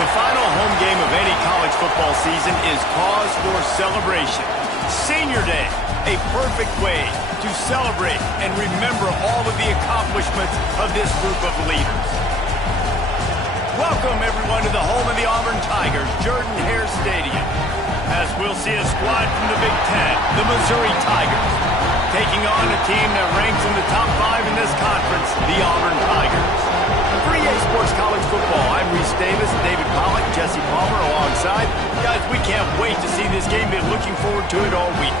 The final home game of any college football season is cause for celebration. Senior Day, a perfect way to celebrate and remember all of the accomplishments of this group of leaders. Welcome, everyone, to the home of the Auburn Tigers, Jordan-Hare Stadium, as we'll see a squad from the Big Ten, the Missouri Tigers, taking on a team that ranks in the top 5 in this conference, the Auburn Tigers. For EA Sports College Football, I'm Reese Davis, David Pollack, Jesse Palmer alongside. Guys, we can't wait to see this game. Been looking forward to it all week.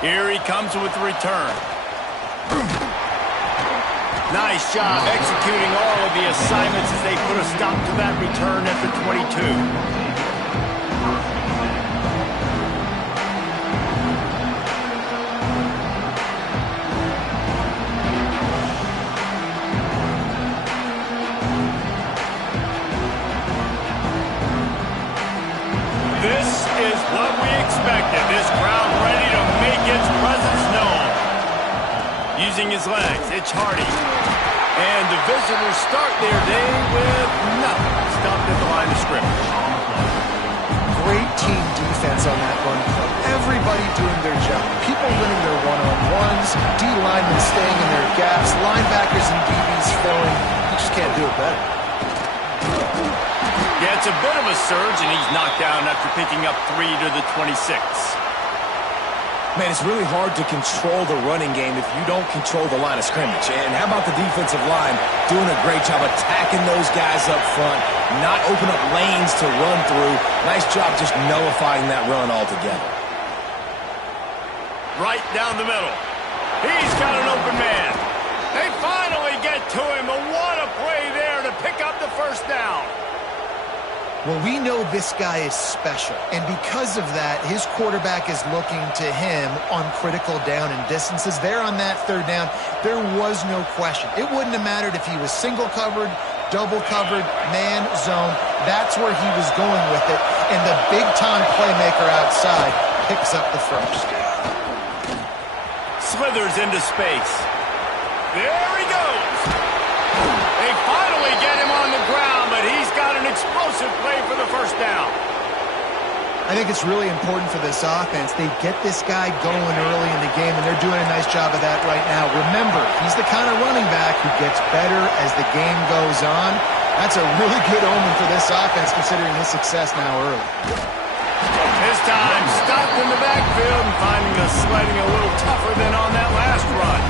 Here he comes with the return. Nice job executing all of the assignments as they put a stop to that return at the 22. This is what we expected. This crowd ready to make its presence known. Using his legs, it's Hardy. And the visitors start their day with nothing. Stopped at the line of scrimmage. Great team defense on that run play. Everybody doing their job. People winning their one-on-ones. D-linemen staying in their gaps. Linebackers and DBs filling. You just can't do it better. Yeah, it's a bit of a surge, and he's knocked down after picking up 3 to the 26. Man, it's really hard to control the running game if you don't control the line of scrimmage. And how about the defensive line doing a great job attacking those guys up front, not open up lanes to run through. Nice job just nullifying that run altogether. Right down the middle. He's got an open man. They finally get to him, but what a play there to pick up the first down. Well, we know this guy is special, and because of that, his quarterback is looking to him on critical down and distances. There on that third down, there was no question. It wouldn't have mattered if he was single covered, double covered, man, zone. That's where he was going with it, and the big-time playmaker outside picks up the first. Slithers into space. There he goes. They finally get him on the ground, but he's got an explosive play for the first down. I think it's really important for this offense. They get this guy going early in the game, and they're doing a nice job of that right now. Remember, he's the kind of running back who gets better as the game goes on. That's a really good omen for this offense, considering his success now early. This time, stopped in the backfield and finding the sledding a little tougher than on that last run.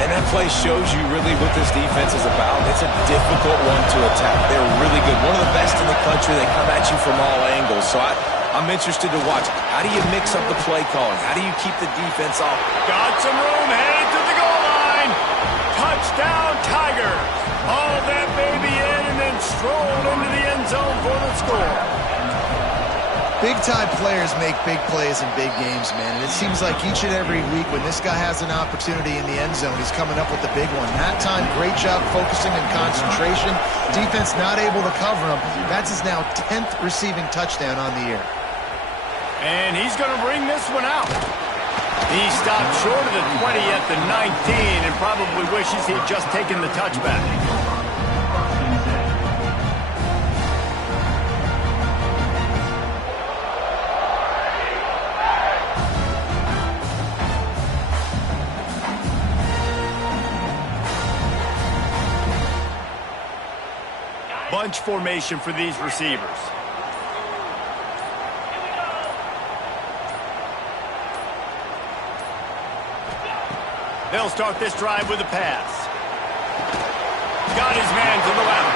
And that play shows you really what this defense is about. It's a difficult one to attack. They're really good. One of the best in the country. They come at you from all angles. So I'm interested to watch. How do you mix up the play calling? How do you keep the defense off? Got some room, headed to the goal line. Touchdown, Tigers. Hauled that baby in and then strolled into the end zone for the score. Big-time players make big plays in big games, man. And it seems like each and every week when this guy has an opportunity in the end zone, he's coming up with the big one. That time, great job focusing and concentration. Defense not able to cover him. That's his now 10th receiving touchdown on the year. And he's going to bring this one out. He stopped short of the 20 at the 19 and probably wishes he'd just taken the touchback. Bunch formation for these receivers. They'll start this drive with a pass. Got his man to the left.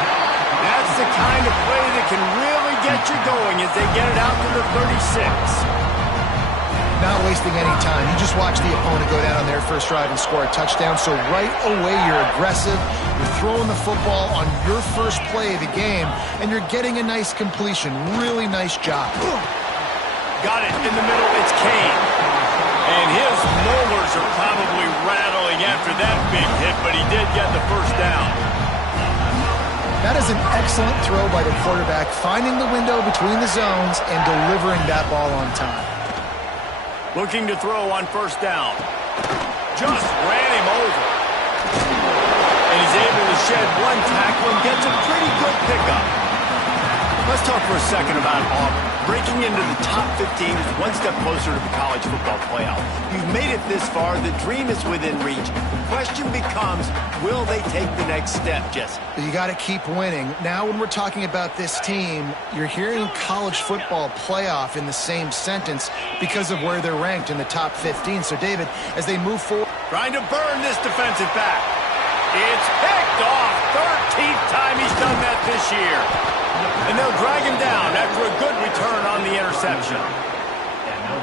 That's the kind of play that can really get you going as they get it out to the 36. not wasting any time. You just watch the opponent go down on their first drive and score a touchdown. So right away, you're aggressive. You're throwing the football on your first play of the game, and you're getting a nice completion. Really nice job. Got it in the middle. It's Kane. And his molars are probably rattling after that big hit, but he did get the first down. That is an excellent throw by the quarterback, finding the window between the zones and delivering that ball on time. Looking to throw on first down. Just ran him over. And he's able to shed one tackle and gets a pretty good pickup. Let's talk for a second about Auburn. Breaking into the top 15 is one step closer to the college football playoff. You've made it this far. The dream is within reach. The question becomes, will they take the next step, Jesse? You got to keep winning. Now when we're talking about this team, you're hearing college football playoff in the same sentence because of where they're ranked in the top 15. So, David, as they move forward... Trying to burn this defensive back. It's picked off. 13th time he's done that this year. And they'll drag him down after a good return on the interception.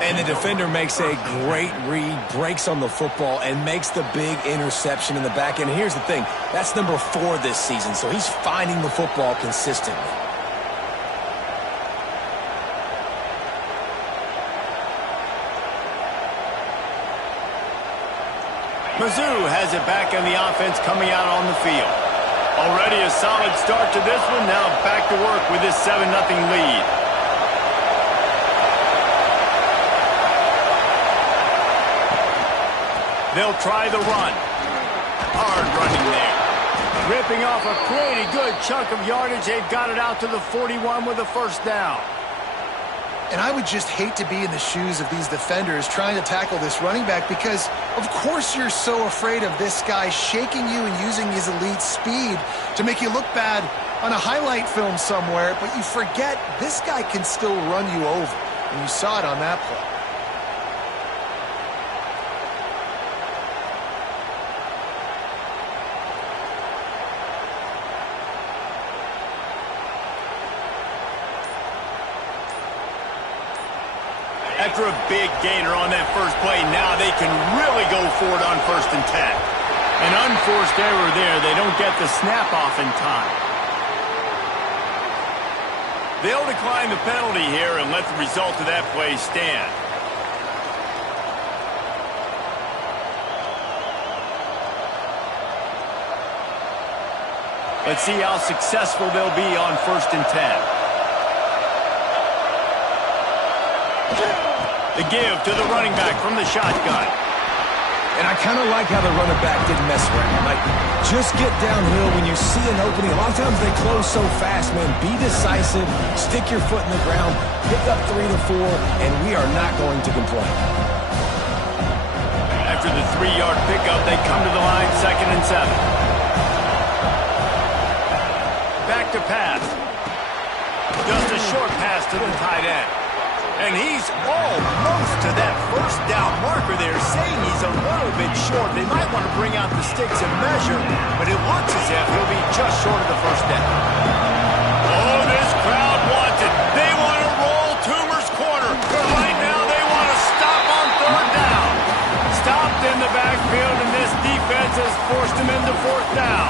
And the defender makes a great read, breaks on the football, and makes the big interception in the back end. Here's the thing, that's number 4 this season, so he's finding the football consistently. Mizzou has it back on the offense coming out on the field. Already a solid start to this one. Now back to work with this 7-0 lead. They'll try the run. Hard running there. Ripping off a pretty good chunk of yardage. They've got it out to the 41 with a first down. And I would just hate to be in the shoes of these defenders trying to tackle this running back because, of course, you're so afraid of this guy shaking you and using his elite speed to make you look bad on a highlight film somewhere, but you forget this guy can still run you over. And you saw it on that play. After a big gainer on that first play, now they can really go for it on 1st and 10. An unforced error there. They don't get the snap off in time. They'll decline the penalty here and let the result of that play stand. Let's see how successful they'll be on 1st and 10. The give to the running back from the shotgun. And I kind of like how the running back didn't mess around. Like, just get downhill when you see an opening. A lot of times they close so fast, man. Be decisive, stick your foot in the ground, pick up 3 to 4, and we are not going to complain. After the 3-yard pickup, they come to the line, 2nd and 7. Back to pass. Just a short pass to the tight end. And he's almost to that first down marker there, saying he's a little bit short. They might want to bring out the sticks and measure, but it looks as if he'll be just short of the first down. Oh, this crowd wants it. They want to roll Toomer's corner, but right now they want to stop on 3rd down. Stopped in the backfield, and this defense has forced him into 4th down.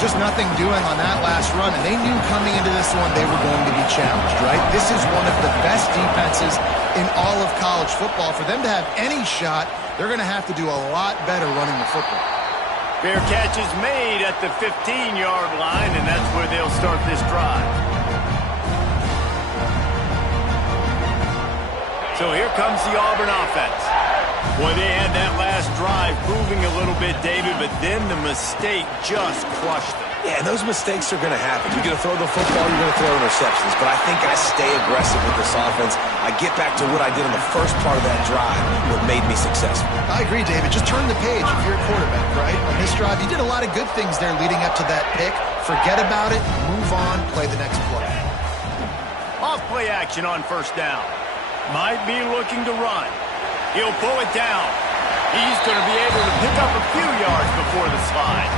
Just nothing doing on that last run, and they knew coming into this one they were going to be challenged, right? This is one of the best defenses in all of college football. For them to have any shot, they're going to have to do a lot better running the football. Fair catch is made at the 15-yard line, and that's where they'll start this drive. So here comes the Auburn offense. Boy, they had that last drive moving a little bit, David, but then the mistake just crushed them. Yeah, and those mistakes are going to happen. You're going to throw the football, you're going to throw interceptions. But I think I stay aggressive with this offense. I get back to what I did on the first part of that drive, what made me successful. I agree, David. Just turn the page if you're a quarterback, right? On this drive, you did a lot of good things there leading up to that pick. Forget about it, move on, play the next play. Off play action on 1st down. Might be looking to run. He'll pull it down. He's going to be able to pick up a few yards before the slide.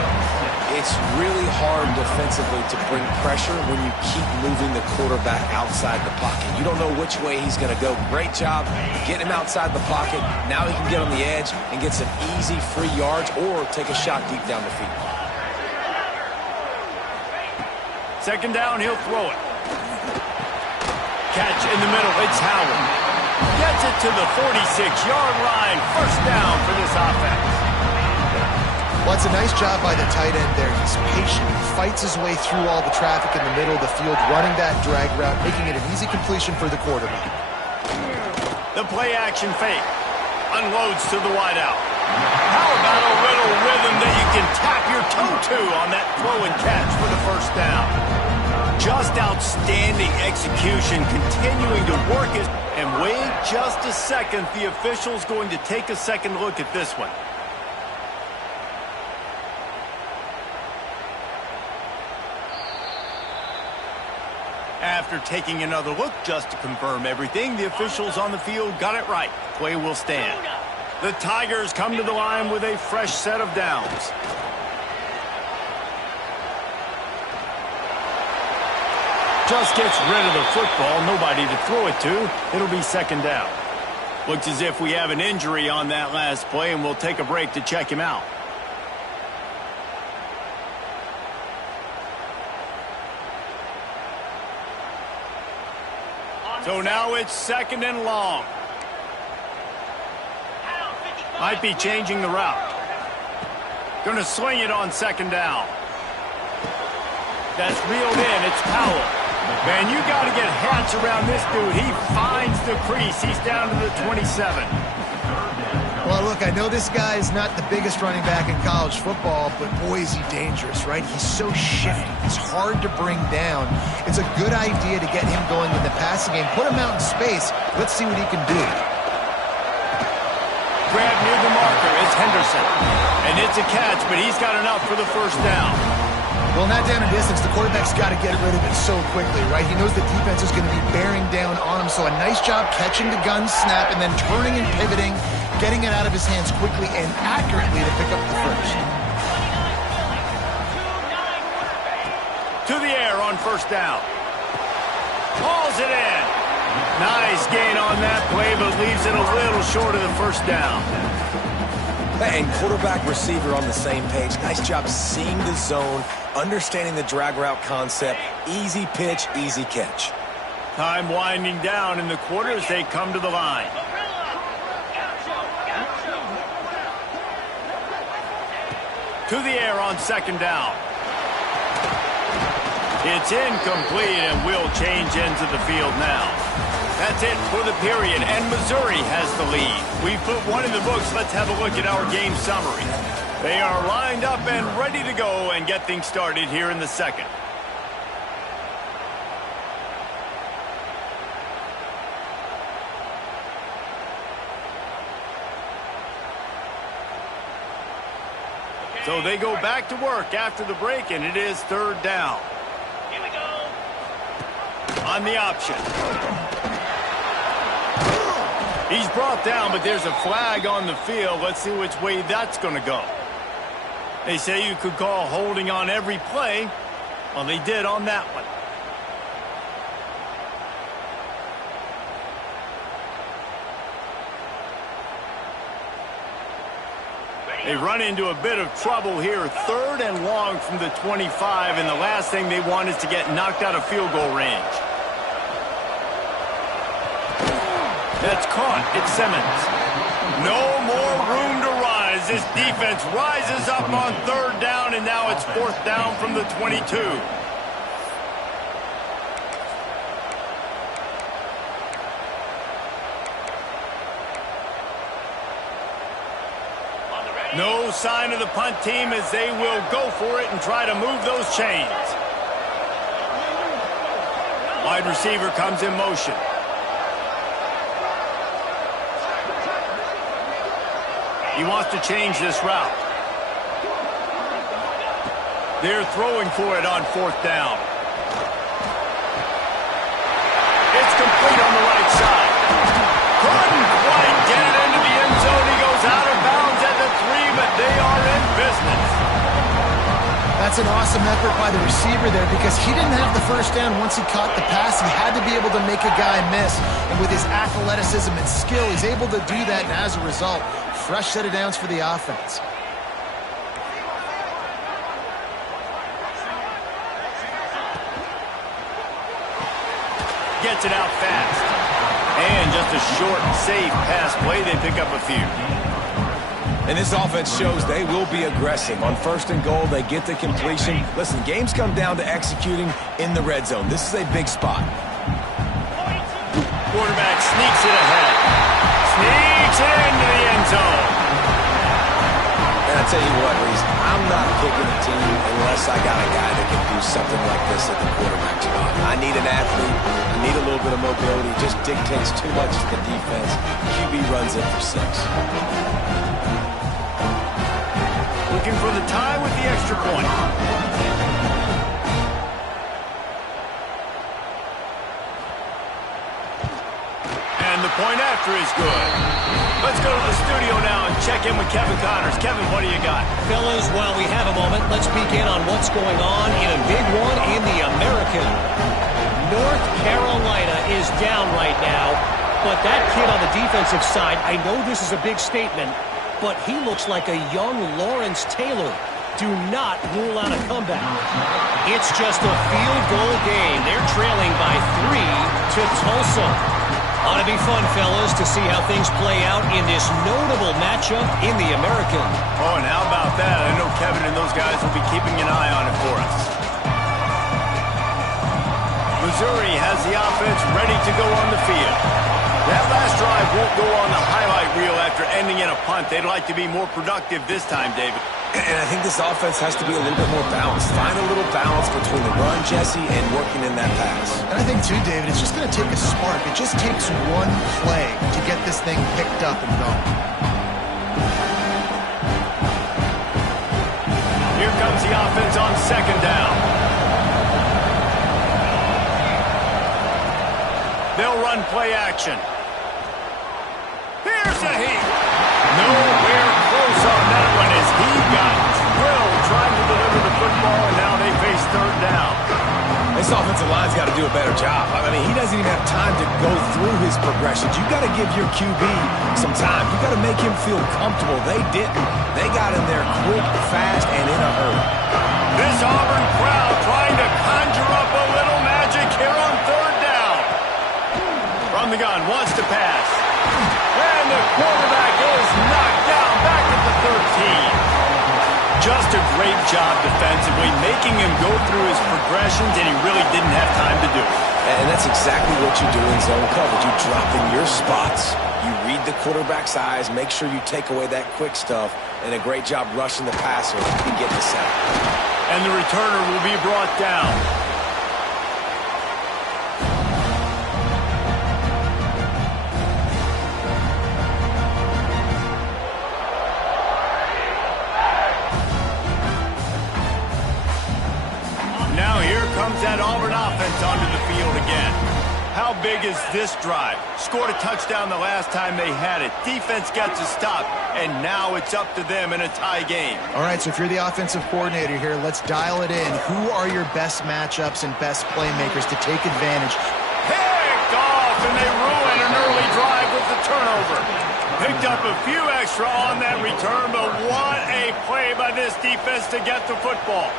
It's really hard defensively to bring pressure when you keep moving the quarterback outside the pocket. You don't know which way he's going to go. Great job getting him outside the pocket. Now he can get on the edge and get some easy free yards or take a shot deep down the field. Second down, he'll throw it. Catch in the middle, it's Howard. Gets it to the 46-yard line. First down for this offense. Well, it's a nice job by the tight end there. He's patient. He fights his way through all the traffic in the middle of the field, running that drag route, making it an easy completion for the quarterback. The play-action fake. Unloads to the wideout. How about a little rhythm that you can tap your toe to on that throw and catch for the first down? Just outstanding execution, continuing to work it. And wait just a second. The official's going to take a second look at this one. After taking another look just to confirm everything, the officials on the field got it right. Play will stand. The Tigers come to the line with a fresh set of downs. Just gets rid of the football, nobody to throw it to. It'll be second down. Looks as if we have an injury on that last play, and we'll take a break to check him out. So now it's second and long. Might be changing the route. Going to swing it on second down. That's reeled in. It's Powell. Man, you got to get hats around this dude. He finds the crease. He's down to the 27. Well, look, I know this guy is not the biggest running back in college football, but boy, is he dangerous, right? He's so shifty. He's hard to bring down. It's a good idea to get him going in the passing game. Put him out in space. Let's see what he can do. Grab near the marker is Henderson. And it's a catch, but he's got enough for the first down. Well, not down in distance. The quarterback's got to get rid of it so quickly, right? He knows the defense is going to be bearing down on him. So a nice job catching the gun snap and then turning and pivoting, getting it out of his hands quickly and accurately to pick up the first. To the air on first down. Hauls it in. Nice gain on that play, but leaves it a little short of the first down. And quarterback receiver on the same page. Nice job seeing the zone, understanding the drag route concept. Easy pitch, easy catch. Time winding down in the quarter as they come to the line. To the air on second down. It's incomplete, and we'll change ends of the field now. That's it for the period, and Missouri has the lead. We've put one in the books. Let's have a look at our game summary. They are lined up and ready to go and get things started here in the second. So they go back to work after the break, and it is third down. Here we go. On the option. He's brought down, but there's a flag on the field. Let's see which way that's going to go. They say you could call holding on every play. Well, they did on that one. They run into a bit of trouble here. Third and long from the 25, and the last thing they want is to get knocked out of field goal range. That's caught. It's Simmons. No more room to rise. This defense rises up on third down, and now it's fourth down from the 22. No sign of the punt team as they will go for it and try to move those chains. Wide receiver comes in motion. He wants to change this route. They're throwing for it on fourth down. It's complete on the right side. Couldn't quite get it into the end zone. He goes out of bounds at the 3, but they are in business. That's an awesome effort by the receiver there because he didn't have the first down once he caught the pass. He had to be able to make a guy miss. And with his athleticism and skill, he's able to do that. And as a result, fresh set of downs for the offense. Gets it out fast. And just a short, safe pass play. They pick up a few. And this offense shows they will be aggressive. On 1st and goal, they get the completion. Listen, games come down to executing in the red zone. This is a big spot. Quarterback sneaks it ahead. Sneaks it into the end zone. And I tell you what, Reese, I'm not picking a team unless I got a guy that can do something like this at the quarterback spot. I need an athlete. I need a little bit of mobility. It just dictates too much to the defense. QB runs in for 6. Looking for the tie with the extra point. And the point after is good. Let's go to the studio now and check in with Kevin Connors. Kevin, what do you got? Fellas, while we have a moment, let's begin on what's going on in a big one in the American. North Carolina is down right now, but that kid on the defensive side, I know this is a big statement, but he looks like a young Lawrence Taylor. Do not rule out a comeback. It's just a field goal game. They're trailing by 3 to Tulsa. Ought to be fun, fellas, to see how things play out in this notable matchup in the American. Oh, and how about that? I know Kevin and those guys will be keeping an eye on it for us. Missouri has the offense ready to go on the field. That last drive won't go on the highlight reel after ending in a punt. They'd like to be more productive this time, David. And I think this offense has to be a little bit more balanced. Find a little balance between the run, Jesse, and working in that pass. And I think, too, David, it's just going to take a spark. It just takes one play to get this thing picked up and going. Here comes the offense on 2nd down. They'll run play action. Here's a heat. Nowhere close on that one as he got drilled trying to deliver the football, and now they face 3rd down. This offensive line's got to do a better job. I mean, he doesn't even have time to go through his progressions. You've got to give your QB some time. You've got to make him feel comfortable. They didn't. They got in there quick, fast, and in a hurry. This Auburn crowd trying to conjure up a little magic here on 3rd down. From the gun, wants to pass. And the quarterback is knocked down back at the 13. Just a great job defensively, making him go through his progressions, and he really didn't have time to do it. And that's exactly what you do in zone coverage. You drop in your spots. You read the quarterback's eyes, make sure you take away that quick stuff, and a great job rushing the passer and getting the sack. And the returner will be brought down. Now here comes that Auburn offense onto the field again. How big is this drive? Scored a touchdown the last time they had it. Defense gets a stop, and now it's up to them in a tie game. All right, so if you're the offensive coordinator here, let's dial it in. Who are your best matchups and best playmakers to take advantage? Picked off, and they ruin an early drive with the turnover. Picked up a few extra on that return, but what a play by this defense to get the football.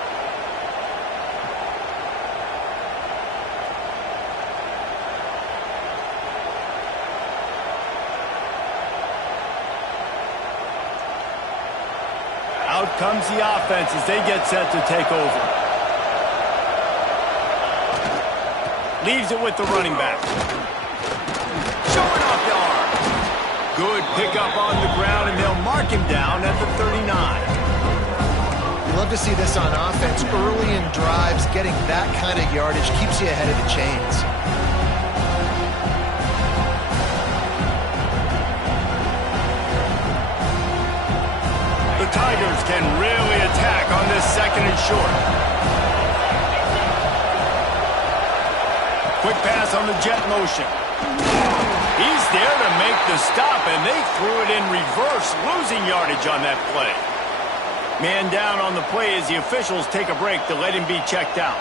Out comes the offense as they get set to take over. Leaves it with the running back. Showing off the arm. Good pickup on the ground, and they'll mark him down at the 39. You love to see this on offense. Early in drives, getting that kind of yardage keeps you ahead of the chains. The Tigers can really attack on this 2nd and short. Quick pass on the jet motion. He's there to make the stop, and they threw it in reverse, losing yardage on that play. Man down on the play as the officials take a break to let him be checked out.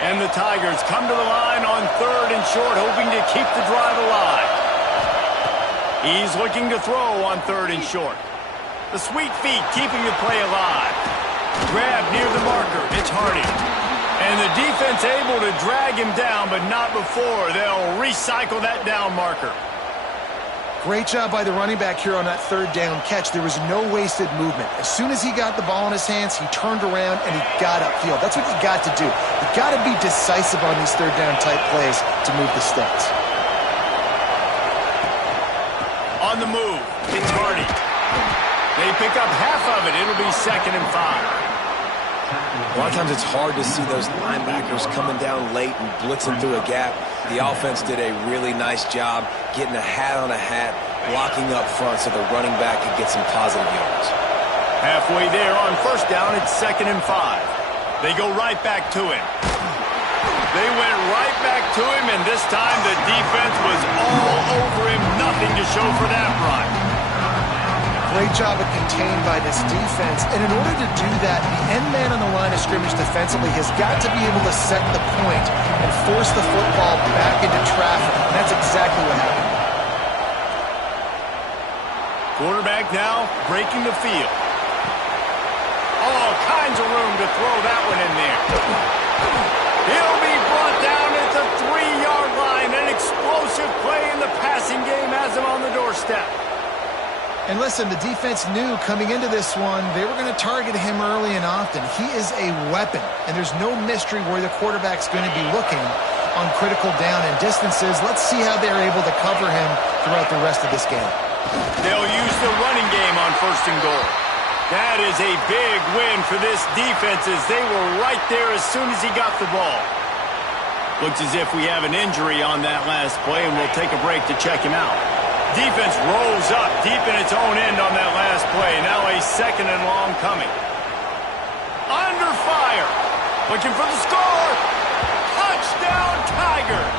And the Tigers come to the line on 3rd and short, hoping to keep the drive alive. He's looking to throw on 3rd and short. The sweet feet keeping the play alive. Grab near the marker. It's Hardy. And the defense able to drag him down, but not before they'll recycle that down marker. Great job by the running back here on that 3rd down catch. There was no wasted movement. As soon as he got the ball in his hands, he turned around and he got upfield. That's what you got to do. You got to be decisive on these 3rd down type plays to move the sticks. On the move, it's Hardy. They pick up half of it. It'll be 2nd and 5. A lot of times it's hard to see those linebackers coming down late and blitzing through a gap. The offense did a really nice job getting a hat on a hat, blocking up front so the running back could get some positive yards. Halfway there on 1st down, it's 2nd and 5. They go right back to him. They went right back to him, and this time the defense was all over him. Nothing to show for that run. Great job of contained by this defense. And in order to do that, the end man on the line of scrimmage defensively has got to be able to set the point and force the football back into traffic. And that's exactly what happened. Quarterback now breaking the field. All kinds of room to throw that one in there. He'll be brought down at the 3-yard line. An explosive play in the passing game has him on the doorstep. And listen, the defense knew coming into this one, they were going to target him early and often. He is a weapon, and there's no mystery where the quarterback's going to be looking on critical down and distances. Let's see how they're able to cover him throughout the rest of this game. They'll use the running game on 1st and goal. That is a big win for this defense as they were right there as soon as he got the ball. Looks as if we have an injury on that last play, and we'll take a break to check him out. Defense rolls up deep in its own end on that last play. Now a 2nd and long coming. Under fire. Looking for the score. Touchdown Tigers.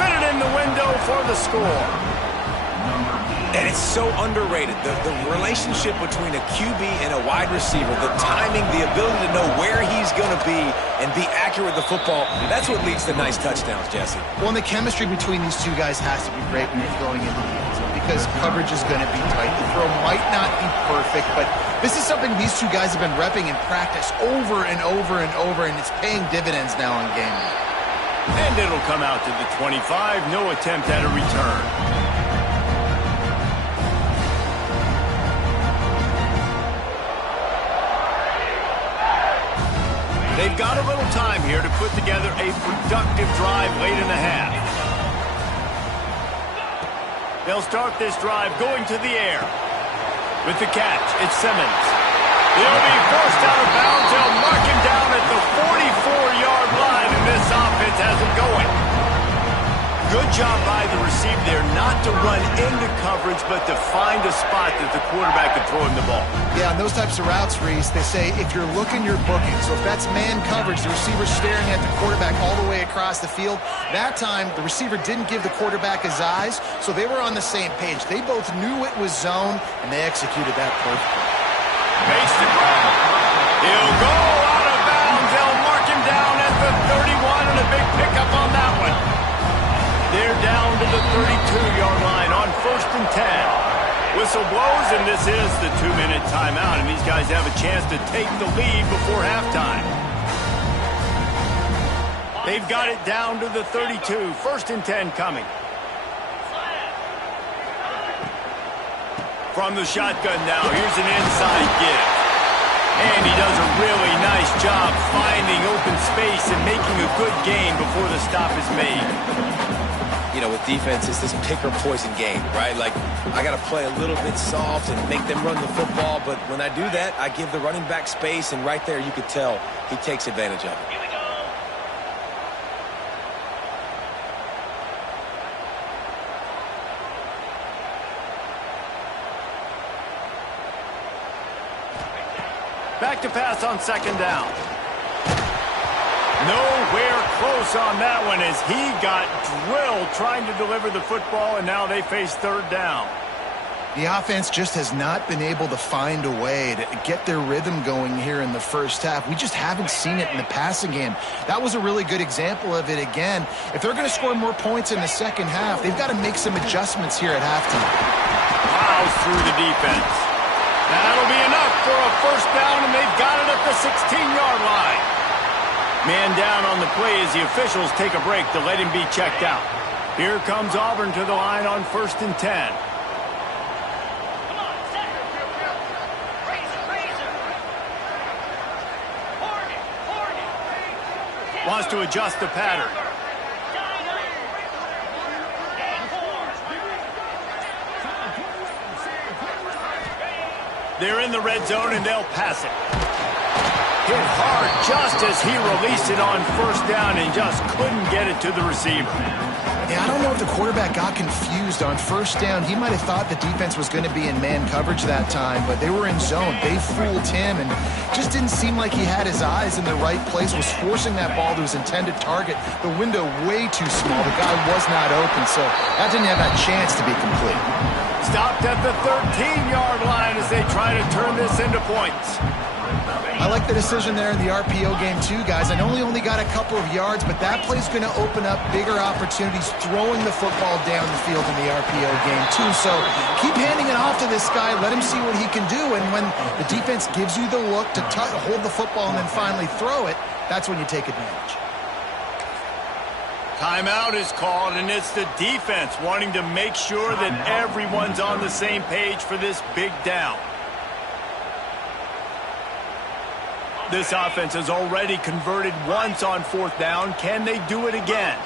Fitted in the window for the score. And it's so underrated. The relationship between a QB and a wide receiver, the timing, the ability to know where he's going to be and be accurate with the football, that's what leads to nice touchdowns, Jesse. Well, and the chemistry between these two guys has to be great when you're throwing into the end zone because coverage is going to be tight. The throw might not be perfect, but this is something these two guys have been repping in practice over and over and over, and it's paying dividends now on game day. And it'll come out to the 25. No attempt at a return. They've got a little time here to put together a productive drive late in the half. They'll start this drive going to the air. With the catch, it's Simmons. He'll be forced out of bounds. They'll mark him down at the 44-yard line, and this offense has him going. Good job by the receiver there not to run into coverage, but to find a spot that the quarterback can throw him the ball. Yeah, and those types of routes, Reese, they say if you're looking, you're booking. So if that's man coverage, the receiver's staring at the quarterback all the way across the field. That time, the receiver didn't give the quarterback his eyes, so they were on the same page. They both knew it was zone, and they executed that perfectly. Makes the grab. He'll go out of bounds. They'll mark him down at the 31, and a big pickup on that one. They're down to the 32-yard line on 1st and 10. Whistle blows, and this is the 2-minute timeout, and these guys have a chance to take the lead before halftime. They've got it down to the 32. 1st and 10 coming. From the shotgun now, here's an inside give. And he does a really nice job finding open space and making a good gain before the stop is made. You know, with defense, it's this pick-or-poison game, right? Like, I got to play a little bit soft and make them run the football, but when I do that, I give the running back space, and right there you could tell he takes advantage of it. Back to pass on 2nd down. Nowhere close on that one as he got drilled trying to deliver the football, and now they face 3rd down. The offense just has not been able to find a way to get their rhythm going here in the first half. We just haven't seen it in the passing game. That was a really good example of it again. If they're going to score more points in the second half, they've got to make some adjustments here at halftime. Plows through the defense. That'll be enough for a first down, and they've got it at the 16-yard line. Man down on the play as the officials take a break to let him be checked out. Here comes Auburn to the line on 1st and 10. Wants to adjust the pattern. They're in the red zone, and they'll pass it. Hit hard just as he released it on 1st down and just couldn't get it to the receiver. Yeah, I don't know if the quarterback got confused on 1st down. He might have thought the defense was going to be in man coverage that time, but they were in zone. They fooled him and just didn't seem like he had his eyes in the right place, was forcing that ball to his intended target. The window way too small. The guy was not open, so that didn't have that chance to be complete. Stopped at the 13-yard line as they try to turn this into points. I like the decision there in the RPO game too, guys. I know he only got a couple of yards, but that play's going to open up bigger opportunities throwing the football down the field in the RPO game too. So keep handing it off to this guy. Let him see what he can do. And when the defense gives you the look to hold the football and then finally throw it, that's when you take advantage. Timeout is called, and it's the defense wanting to make sure that everyone's on the same page for this big down. This offense has already converted once on 4th down. Can they do it again?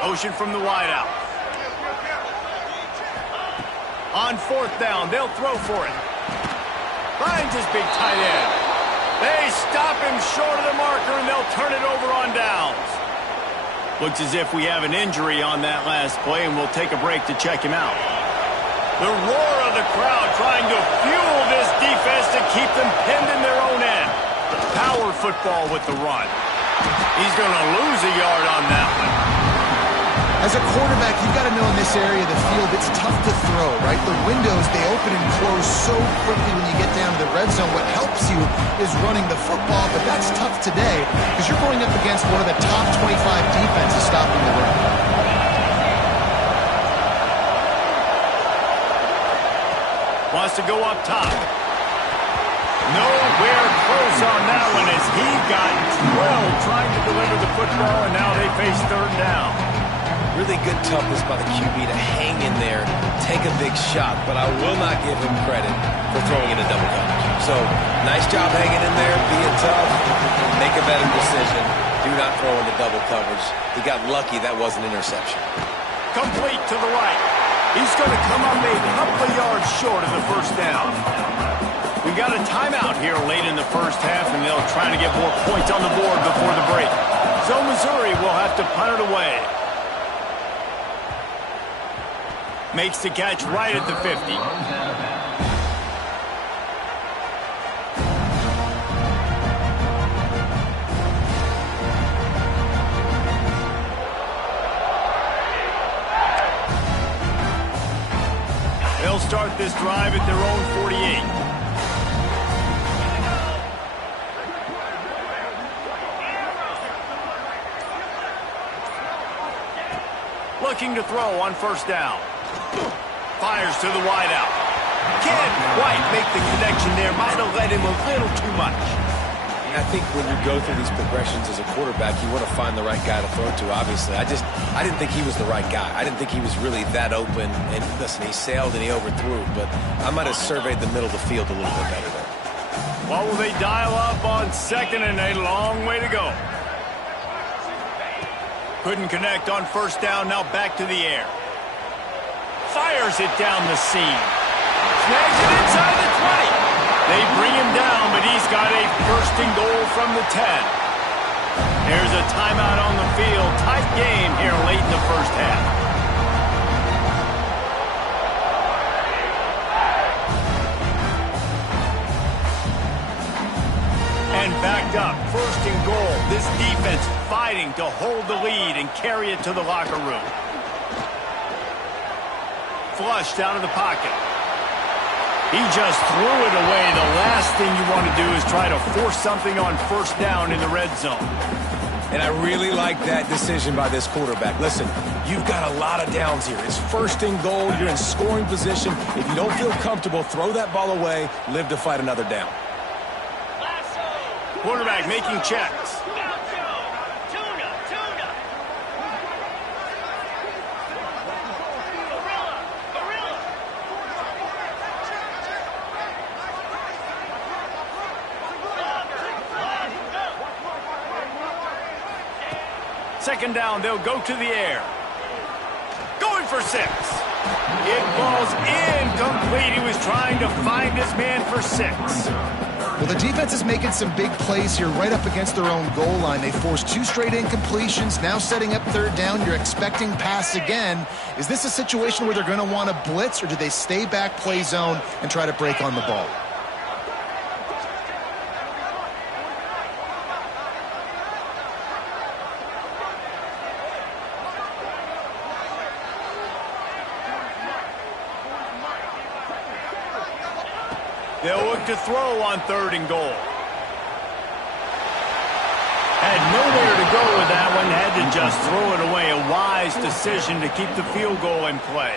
Motion from the wideout. On 4th down, they'll throw for it. Finds his big tight end. They stop him short of the marker, and they'll turn it over on downs. Looks as if we have an injury on that last play, and we'll take a break to check him out. The roar of the crowd trying to fuel this defense to keep them pinned in their own end. Power football with the run. He's going to lose a yard on that one. As a quarterback, you've got to know in this area of the field, it's tough to throw, right? The windows, they open and close so quickly when you get down to the red zone. What helps you is running the football, but that's tough today because you're going up against one of the top 25 defenses stopping the run. Wants to go up top. Nowhere close on that one as he got 12 trying to deliver the football, and now they face 3rd down. Really good toughness by the QB to hang in there, take a big shot, but I will not give him credit for throwing in a double coverage. So, nice job hanging in there, being tough, make a better decision. Do not throw into double coverage. He got lucky that was an interception. Complete to the right. He's going to come up a couple of yards short of the 1st down. We've got a timeout here late in the first half, and they'll try to get more points on the board before the break. So Missouri will have to punt it away. Makes the catch right at the 50. They'll start this drive at their own 48. Looking to throw on 1st down. Fires to the wideout. Can't quite make the connection there. Might have let him a little too much. I think when you go through these progressions as a quarterback, you want to find the right guy to throw to, obviously. I didn't think he was the right guy. I didn't think he was really that open. And listen, he sailed and he overthrew, but I might have surveyed the middle of the field a little bit better there. What will they dial up on 2nd and a long way to go? Couldn't connect on 1st down, now back to the air. Fires it down the seam. Snags it inside the 20. They bring him down, but he's got a 1st and goal from the 10. There's a timeout on the field. Tight game here late in the first half. And backed up, 1st and goal. This defense fighting to hold the lead and carry it to the locker room. flushed out of the pocket. He just threw it away. The last thing you want to do is try to force something on first down in the red zone. And I really like that decision by this quarterback. Listen, you've got a lot of downs here. It's first and goal. You're in scoring position. If you don't feel comfortable, throw that ball away. Live to fight another down. Quarterback making checks. Second down, they'll go to the air. Going for 6. It falls incomplete. He was trying to find his man for 6. Well, the defense is making some big plays here right up against their own goal line. They forced 2 straight incompletions, now setting up third down. You're expecting pass again. Is this a situation where they're going to want to blitz, or do they stay back, play zone, and try to break on the ball? They'll look to throw on 3rd and goal. Had nowhere to go with that one. Had to just throw it away. A wise decision to keep the field goal in play.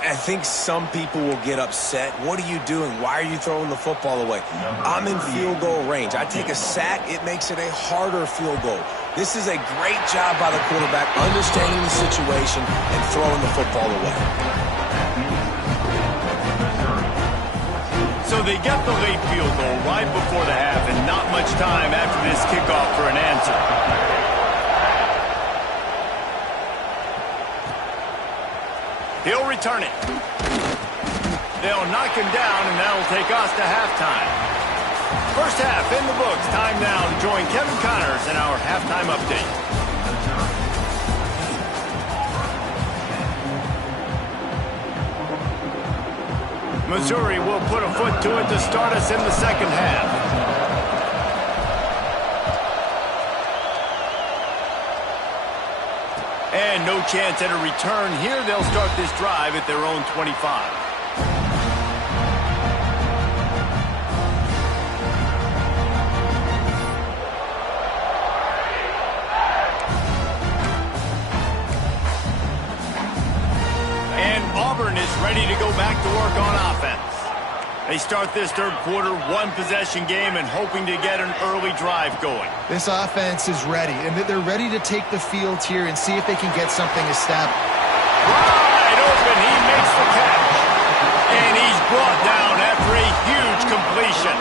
I think some people will get upset. What are you doing? Why are you throwing the football away? I'm in field goal range. I take a sack, it makes it a harder field goal. This is a great job by the quarterback, understanding the situation and throwing the football away. So they get the late field goal right before the half, and not much time after this kickoff for an answer. He'll return it. They'll knock him down, and that'll take us to halftime. First half in the books. Time now to join Kevin Connors in our halftime update. Missouri will put a foot to it to start us in the second half. And no chance at a return here. They'll start this drive at their own 25. Auburn is ready to go back to work on offense. They start this third quarter, 1-possession game, and hoping to get an early drive going. This offense is ready, and they're ready to take the field here and see if they can get something established. Wide open, he makes the catch. And he's brought down after a huge completion.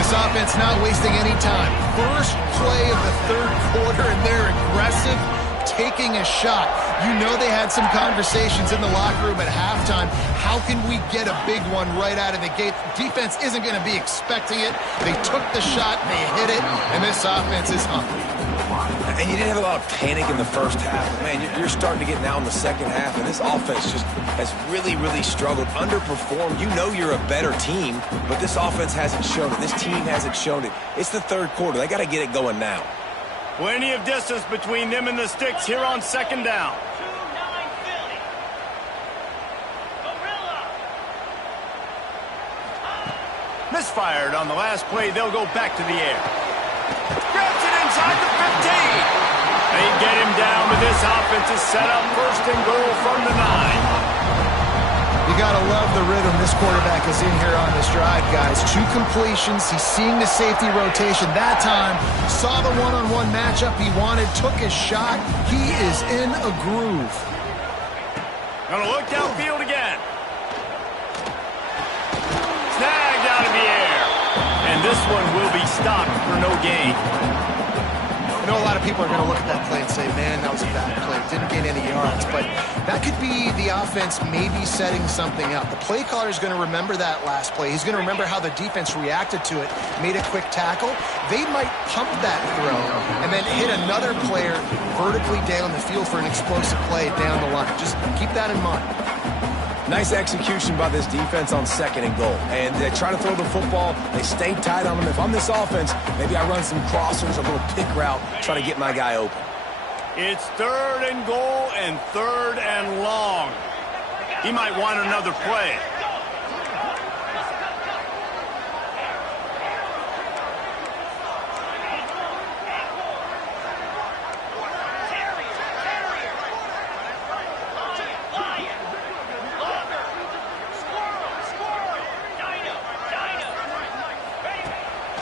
This offense not wasting any time. First play of the third quarter, and they're aggressive, taking a shot. You know they had some conversations in the locker room at halftime. How can we get a big one right out of the gate? Defense isn't going to be expecting it. They took the shot, they hit it, and this offense is hungry. And you didn't have a lot of panic in the first half. Man, you're starting to get now in the second half, and this offense just has really, really struggled, underperformed. You know you're a better team, but this offense hasn't shown it. This team hasn't shown it. It's the third quarter. They got to get it going now. Plenty of distance between them and the sticks here on second down. Misfired on the last play. They'll go back to the air. Grabs it inside the 15. They get him down, but this offense is set up first and goal from the 9. You got to love the rhythm this quarterback is in here on this drive, guys. 2 completions. He's seeing the safety rotation. That time, saw the one-on-one matchup he wanted, took his shot. He is in a groove. Gonna look downfield again. Snagged out of the air. And this one will be stopped for no gain. I know a lot of people are going to look at that play and say, man, that was a bad play. Didn't gain any yards. But that could be the offense maybe setting something up. The play caller is going to remember that last play. He's going to remember how the defense reacted to it, made a quick tackle. They might pump that throw and then hit another player vertically down the field for an explosive play down the line. Just keep that in mind. Nice execution by this defense on second and goal. And they try to throw the football. They stay tight on them. If I'm this offense, maybe I run some crossers, a little pick route, try to get my guy open. It's third and goal and third and long. He might want another play.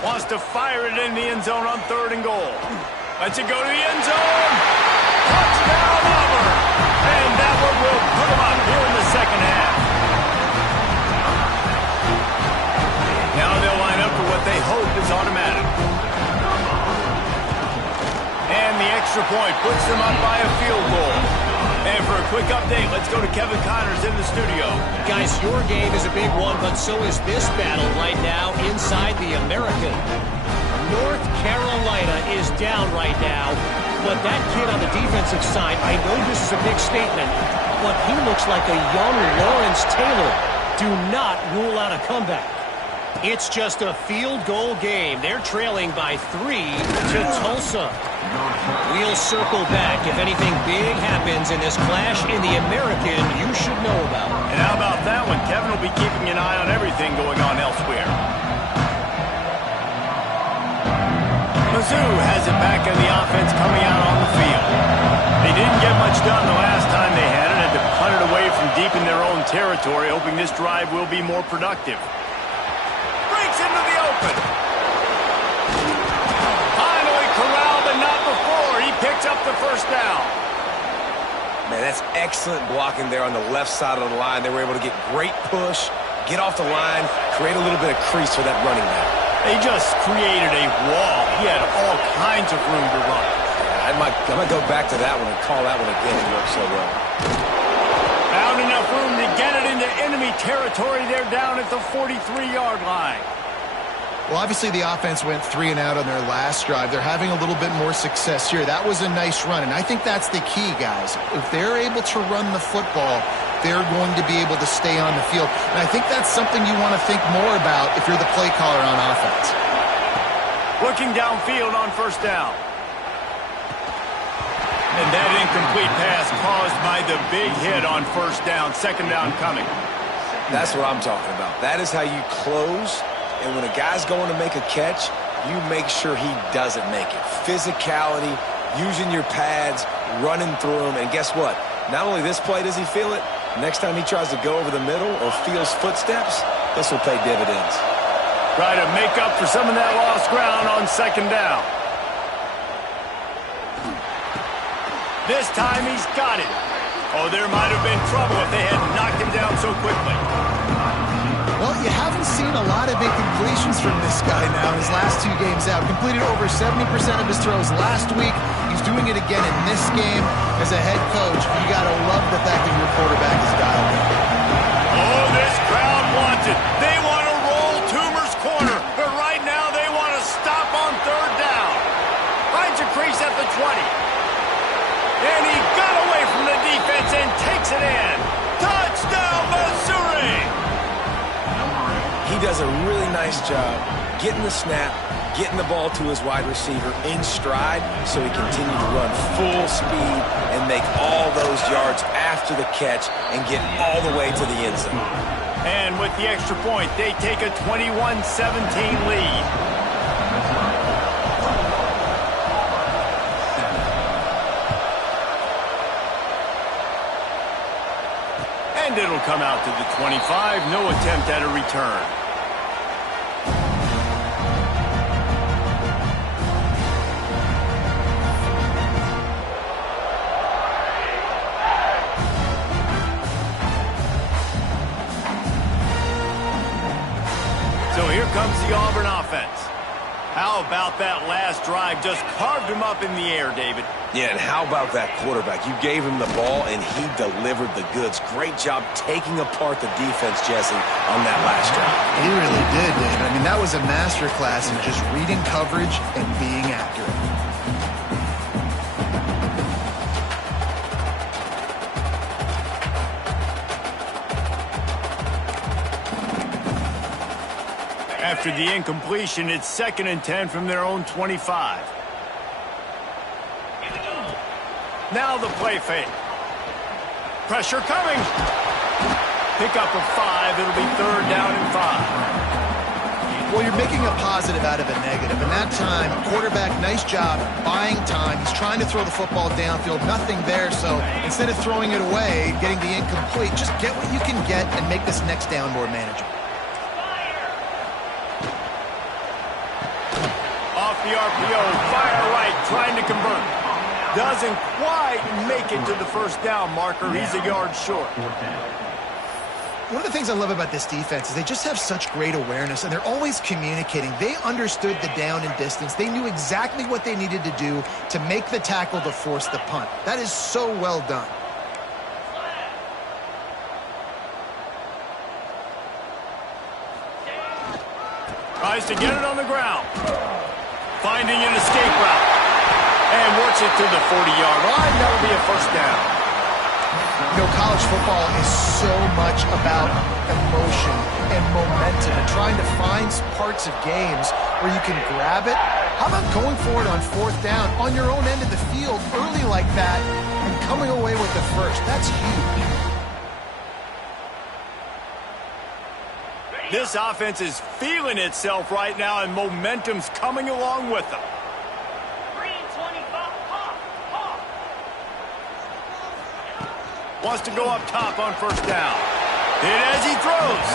Wants to fire it in the end zone on 3rd and goal. Lets it go to the end zone. Touchdown, Auburn. And that one will put them up here in the second half. Now they'll line up for what they hope is automatic. And the extra point puts them up by a field goal. And for a quick update, let's go to Kevin Connors in the studio. Guys, your game is a big one, but so is this battle right now inside the American. North Carolina is down right now, but that kid on the defensive side, I know this is a big statement, but he looks like a young Lawrence Taylor. Do not rule out a comeback. It's just a field goal game. They're trailing by 3 to Tulsa. We'll circle back. If anything big happens in this clash in the American, you should know about it. And how about that one? Kevin will be keeping an eye on everything going on elsewhere. Mizzou has it back in the offense coming out on the field. They didn't get much done the last time they had it. Had to punt it away from deep in their own territory, hoping this drive will be more productive. Breaks into the open. Finally corralled, but not before. He picks up the first down. Man, that's excellent blocking there on the left side of the line. They were able to get great push, get off the line, create a little bit of crease for that running back. They just created a wall. He had all kinds of room to run. I might go back to that one and call that one again. It worked so well. Found enough room to get it into enemy territory. They're down at the 43-yard line. Well, obviously the offense went 3 and out on their last drive. They're having a little bit more success here. That was a nice run, and I think that's the key, guys. If they're able to run the football, they're going to be able to stay on the field. And I think that's something you want to think more about if you're the play caller on offense. Looking downfield on first down. And that incomplete pass caused by the big hit on first down. Second down coming. That's what I'm talking about. That is how you close. And when a guy's going to make a catch, you make sure he doesn't make it. Physicality, using your pads, running through them. And guess what? Not only this play does he feel it, next time he tries to go over the middle or feels footsteps, this will pay dividends. Try to make up for some of that lost ground on second down. This time he's got it. Oh, there might have been trouble if they had knocked him down so quickly. Well, you haven't seen a lot of incompletions from this guy now in his last 2 games out. Completed over 70% of his throws last week. He's doing it again in this game. As a head coach, you got to love the fact that your quarterback is dialed in. Oh, this crowd wants it. They want to roll Toomer's corner, but right now they want to stop on third down. Finds a crease at the 20. And he got away from the defense and takes it in. Touchdown, Missouri! He does a really nice job getting the snap, getting the ball to his wide receiver in stride so he continues to run full speed and make all those yards after the catch and get all the way to the end zone. And with the extra point, they take a 21-17 lead. And it'll come out to the 25. No attempt at a return. So here comes the Auburn offense. How about that last drive? Just carved him up in the air, David. Yeah, and how about that quarterback? You gave him the ball, and he delivered the goods. Great job taking apart the defense, Jesse, on that last drive. He really did, David. I mean, that was a masterclass in just reading coverage and being accurate. After the incompletion, it's 2nd and 10 from their own 25. Now the play fake. Pressure coming. Pick up a 5. It'll be 3rd down and 5. Well, you're making a positive out of a negative. And that time, quarterback, nice job buying time. He's trying to throw the football downfield. Nothing there. So instead of throwing it away, getting the incomplete, just get what you can get and make this next down more manageable. Off the RPO, fire right, trying to convert. Doesn't quite make it to the 1st down marker. He's a yard short. One of the things I love about this defense is they just have such great awareness, and they're always communicating. They understood the down and distance. They knew exactly what they needed to do to make the tackle to force the punt. That is so well done. Tries to get it on the ground. Finding an escape route. And works it to the 40-yard line. That'll be a 1st down. You know, college football is so much about emotion and momentum and trying to find parts of games where you can grab it. How about going for it on 4th down on your own end of the field early like that and coming away with the 1st? That's huge. This offense is feeling itself right now, and momentum's coming along with them. Wants to go up top on 1st down. Hit as he throws.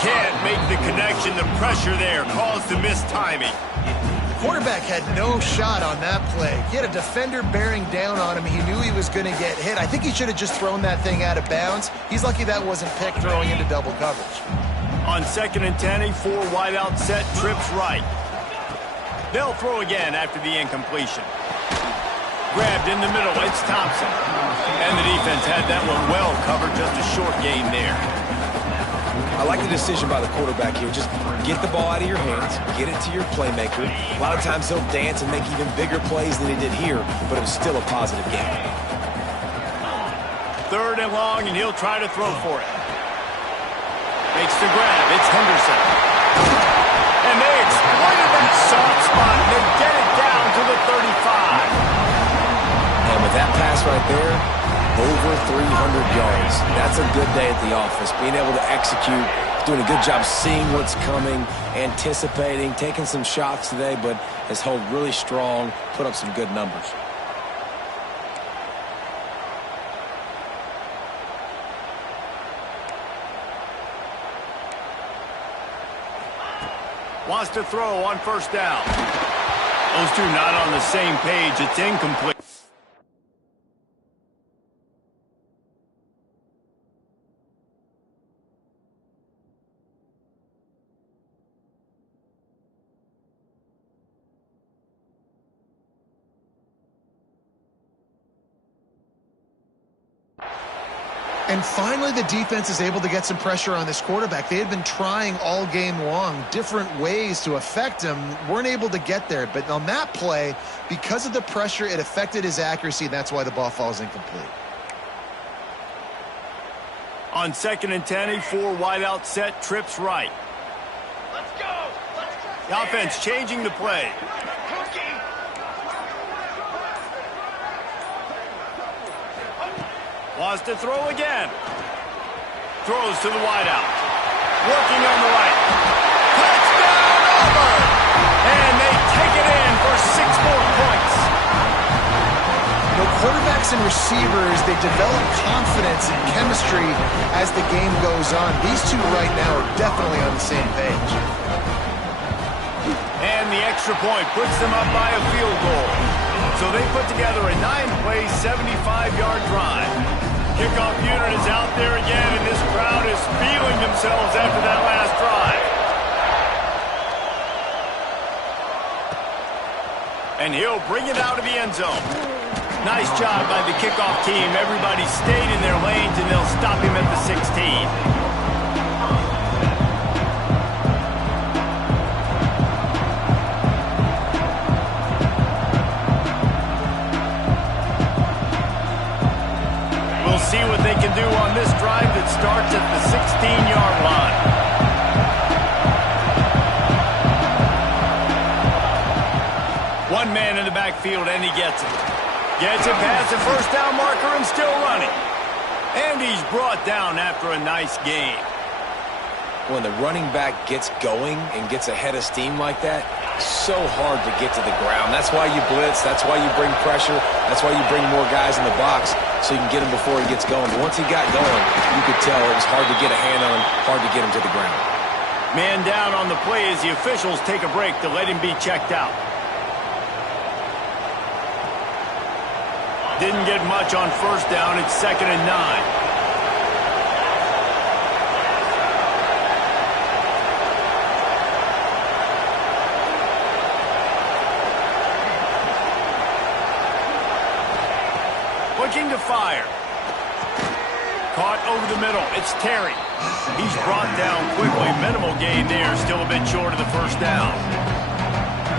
Can't make the connection. The pressure there caused the missed timing. The quarterback had no shot on that play. He had a defender bearing down on him. He knew he was going to get hit. I think he should have just thrown that thing out of bounds. He's lucky that wasn't picked throwing into double coverage. On 2nd and 10, a 4 wide out set, trips right. They'll throw again after the incompletion. Grabbed in the middle, it's Thompson. And the defense had that one well covered, just a short gain there. I like the decision by the quarterback here. Just get the ball out of your hands, get it to your playmaker. A lot of times he'll dance and make even bigger plays than he did here, but it was still a positive game. 3rd and long, and he'll try to throw for it. Makes the grab. It's Henderson. And they exploited that soft spot, and they get it down to the 35. And with that pass right there, over 300 yards. That's a good day at the office. Being able to execute, doing a good job seeing what's coming, anticipating, taking some shots today, but has held really strong, put up some good numbers. Wants to throw on 1st down. Those two not on the same page. It's incomplete. And finally, the defense is able to get some pressure on this quarterback. They had been trying all game long different ways to affect him, weren't able to get there. But on that play, because of the pressure, it affected his accuracy, and that's why the ball falls incomplete. On 2nd and 10, a 4 wide out set, trips right. Let's go! The offense changing the play. Wants to throw again. Throws to the wideout. Working on the right. Touchdown, Auburn! And they take it in for 6 more points. You know, quarterbacks and receivers, they develop confidence and chemistry as the game goes on. These two right now are definitely on the same page. And the extra point puts them up by a field goal. So they put together a 9-play, 75-yard drive. Kickoff unit is out there again, and this crowd is feeling themselves after that last drive. And he'll bring it out of the end zone. Nice job by the kickoff team. Everybody stayed in their lanes, and they'll stop him at the 16. See what they can do on this drive that starts at the 16-yard line. One man in the backfield, and he gets it. Gets it past the 1st down marker and still running. And he's brought down after a nice gain. When the running back gets going and gets ahead of steam like that, so hard to get to the ground. That's why you blitz. That's why you bring pressure. That's why you bring more guys in the box so you can get him before he gets going. But once he got going, you could tell it was hard to get a hand on him, hard to get him to the ground. Man down on the play as the officials take a break to let him be checked out. Didn't get much on first down. It's 2nd and 9. Looking to fire. Caught over the middle. It's Terry. He's brought down quickly. Minimal gain there. Still a bit short of the first down.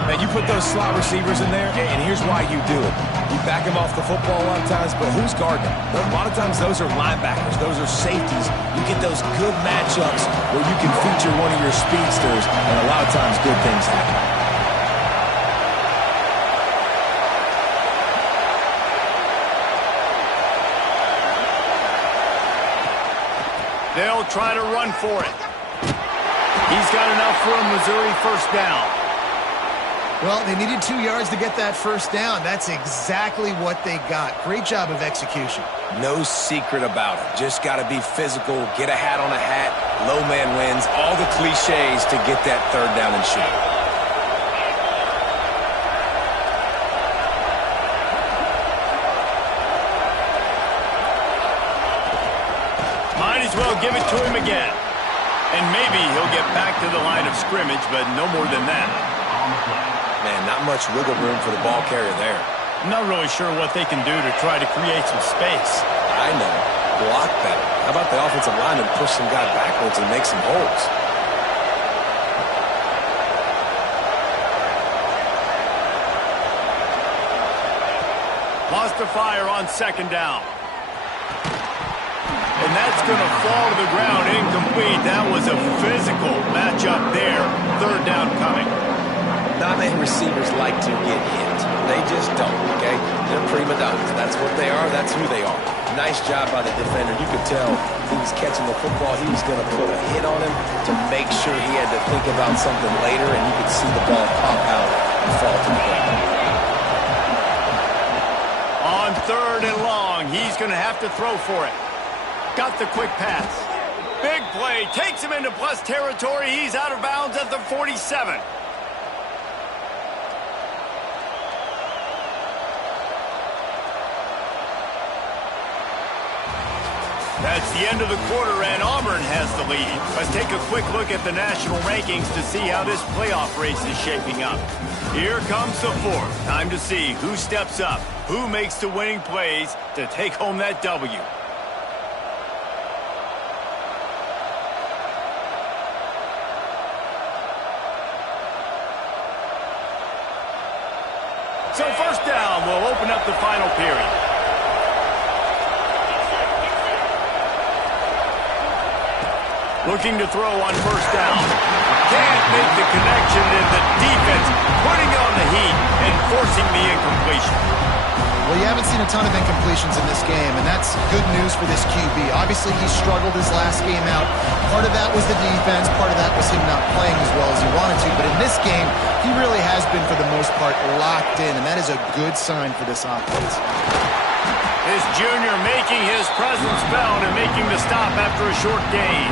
Man, you put those slot receivers in there, and here's why you do it. You back him off the football a lot of times, but who's guarding him? A lot of times those are linebackers. Those are safeties. You get those good matchups where you can feature one of your speedsters, and a lot of times good things happen. They'll try to run for it. He's got enough for a Missouri first down. Well, they needed 2 yards to get that first down. That's exactly what they got. Great job of execution. No secret about it. Just got to be physical, get a hat on a hat, low man wins, all the cliches to get that third down and short. Might as well give it to him again. And maybe he'll get back to the line of scrimmage, but no more than that. Man, not much wiggle room for the ball carrier there. I'm not really sure what they can do to try to create some space. I know. Block better. How about the offensive lineman push some guy backwards and make some holes? Lost the fire on 2nd down. And that's going to fall to the ground incomplete. That was a physical matchup there. 3rd down coming. Non-man receivers like to get hit. They just don't, okay? They're prima donnas. That's what they are. That's who they are. Nice job by the defender. You could tell he was catching the football. He was going to put a hit on him to make sure he had to think about something later, and you could see the ball pop out and fall to the ground. On 3rd and long, he's going to have to throw for it. Got the quick pass. Big play. Takes him into plus territory. He's out of bounds at the 47. That's the end of the quarter, and Auburn has the lead. Let's take a quick look at the national rankings to see how this playoff race is shaping up. Here comes the 4th. Time to see who steps up, who makes the winning plays to take home that W. So first down will open up the final period. Looking to throw on first down. Can't make the connection, and the defense putting on the heat and forcing the incompletion. Well, you haven't seen a ton of incompletions in this game, and that's good news for this QB. Obviously, he struggled his last game out. Part of that was the defense. Part of that was him not playing as well as he wanted to. But in this game, he really has been, for the most part, locked in, and that is a good sign for this offense. This junior making his presence felt and making the stop after a short gain.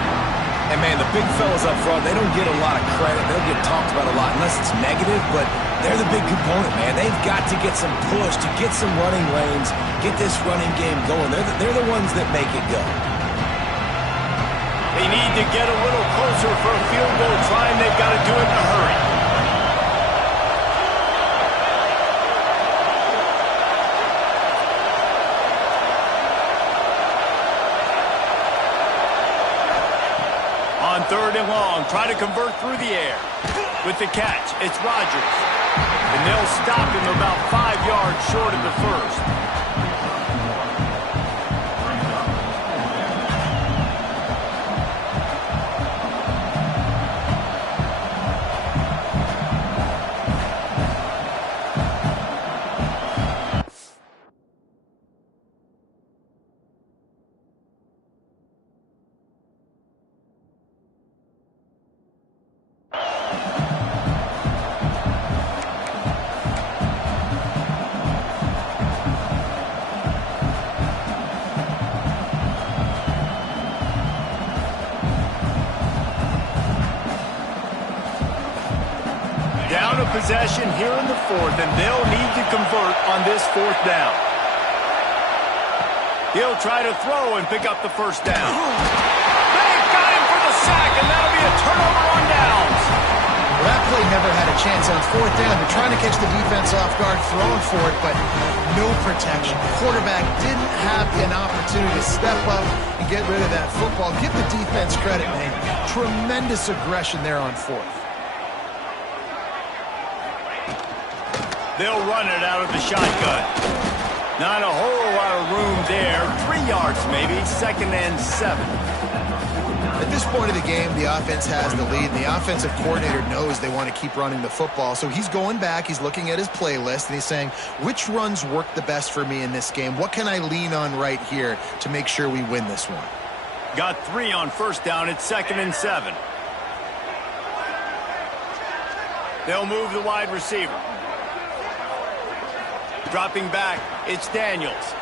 And, man, the big fellas up front, they don't get a lot of credit. They'll get talked about a lot unless it's negative, but they're the big component, man. They've got to get some push, to get some running lanes, get this running game going. They're the ones that make it go. They need to get a little closer for a field goal try, and they've got to do it in a hurry. On 3rd and long, try to convert through the air. With the catch, it's Rodgers. And they'll stop him about 5 yards short of the first. possession here in the fourth, and they'll need to convert on this fourth down. He'll try to throw and pick up the first down. They've got him for the sack, and that'll be a turnover on downs. Well, that play never had a chance on fourth down. They're trying to catch the defense off guard, throwing for it, but no protection. The quarterback didn't have an opportunity to step up and get rid of that football. Give the defense credit, man. Tremendous aggression there on fourth. They'll run it out of the shotgun. Not a whole lot of room there. 3 yards maybe, 2nd and 7. At this point of the game, the offense has the lead, and the offensive coordinator knows they want to keep running the football. So he's going back, he's looking at his playlist, and he's saying, which runs work the best for me in this game? What can I lean on right here to make sure we win this one? Got 3 on first down. It's 2nd and 7. They'll move the wide receiver. Dropping back, it's Daniels.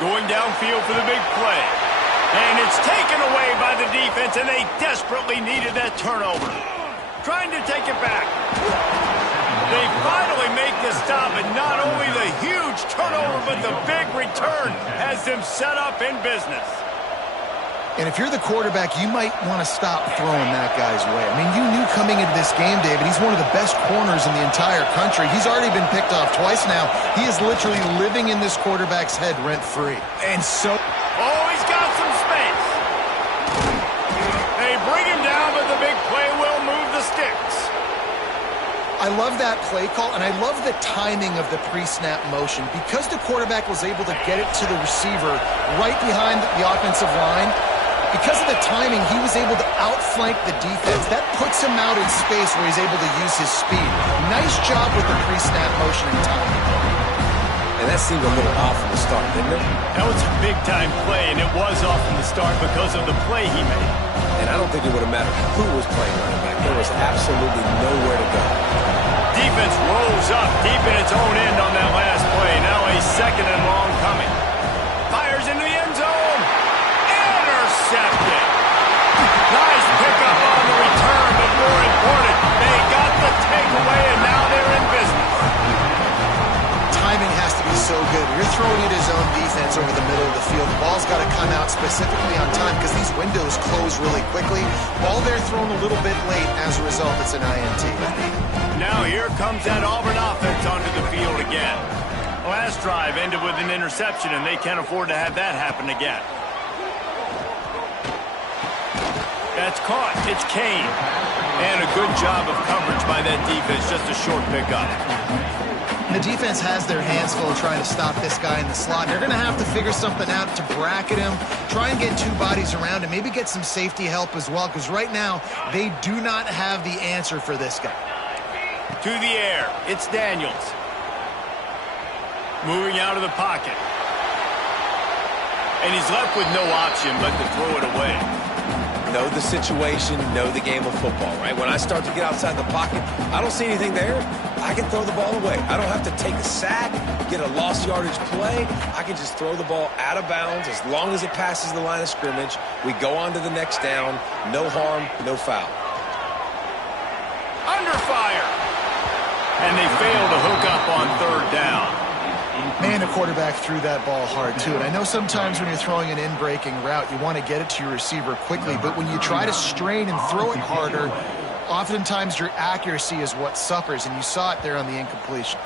Going downfield for the big play. And it's taken away by the defense, and they desperately needed that turnover. Trying to take it back. They finally make the stop, and not only the huge turnover, but the big return has them set up in business. And if you're the quarterback, you might want to stop throwing that guy's way. I mean, you knew coming into this game, David, he's one of the best corners in the entire country. He's already been picked off twice now. He is literally living in this quarterback's head rent-free. And so... Oh, he's got some space. They bring him down, but the big play will move the sticks. I love that play call, and I love the timing of the pre-snap motion. Because the quarterback was able to get it to the receiver right behind the offensive line, because of the timing, he was able to outflank the defense. That puts him out in space where he's able to use his speed. Nice job with the pre-snap motion and timing. And that seemed a little off from the start, didn't it? That was a big-time play, and it was off from the start because of the play he made. And I don't think it would have mattered who was playing running back. There was absolutely nowhere to go. Defense rolls up deep in its own end on that last play. Now a 2nd and long coming. Fires into the end zone. Intercepted. Nice pickup on the return, but more important, they got the takeaway, and now they're in business. Timing has to be so good. You're throwing it his own defense over the middle of the field. The ball's got to come out specifically on time because these windows close really quickly. Ball there thrown a little bit late. As a result, it's an INT. Now here comes that Auburn offense onto the field again. Last drive ended with an interception, and they can't afford to have that happen again. That's caught. It's Kane. And a good job of coverage by that defense. Just a short pickup. The defense has their hands full trying to stop this guy in the slot. They're going to have to figure something out to bracket him, try and get 2 bodies around him, maybe get some safety help as well, because right now they do not have the answer for this guy. To the air. It's Daniels. Moving out of the pocket. And he's left with no option but to throw it away. Know the situation, know the game of football, right? When I start to get outside the pocket, I don't see anything there. I can throw the ball away. I don't have to take a sack, get a lost yardage play. I can just throw the ball out of bounds as long as it passes the line of scrimmage. We go on to the next down. No harm, no foul. Under fire. And they fail to hook up on 3rd down. Man, the quarterback threw that ball hard, too. And I know sometimes when you're throwing an in-breaking route, you want to get it to your receiver quickly. But when you try to strain and throw it harder, oftentimes your accuracy is what suffers. And you saw it there on the incompletion.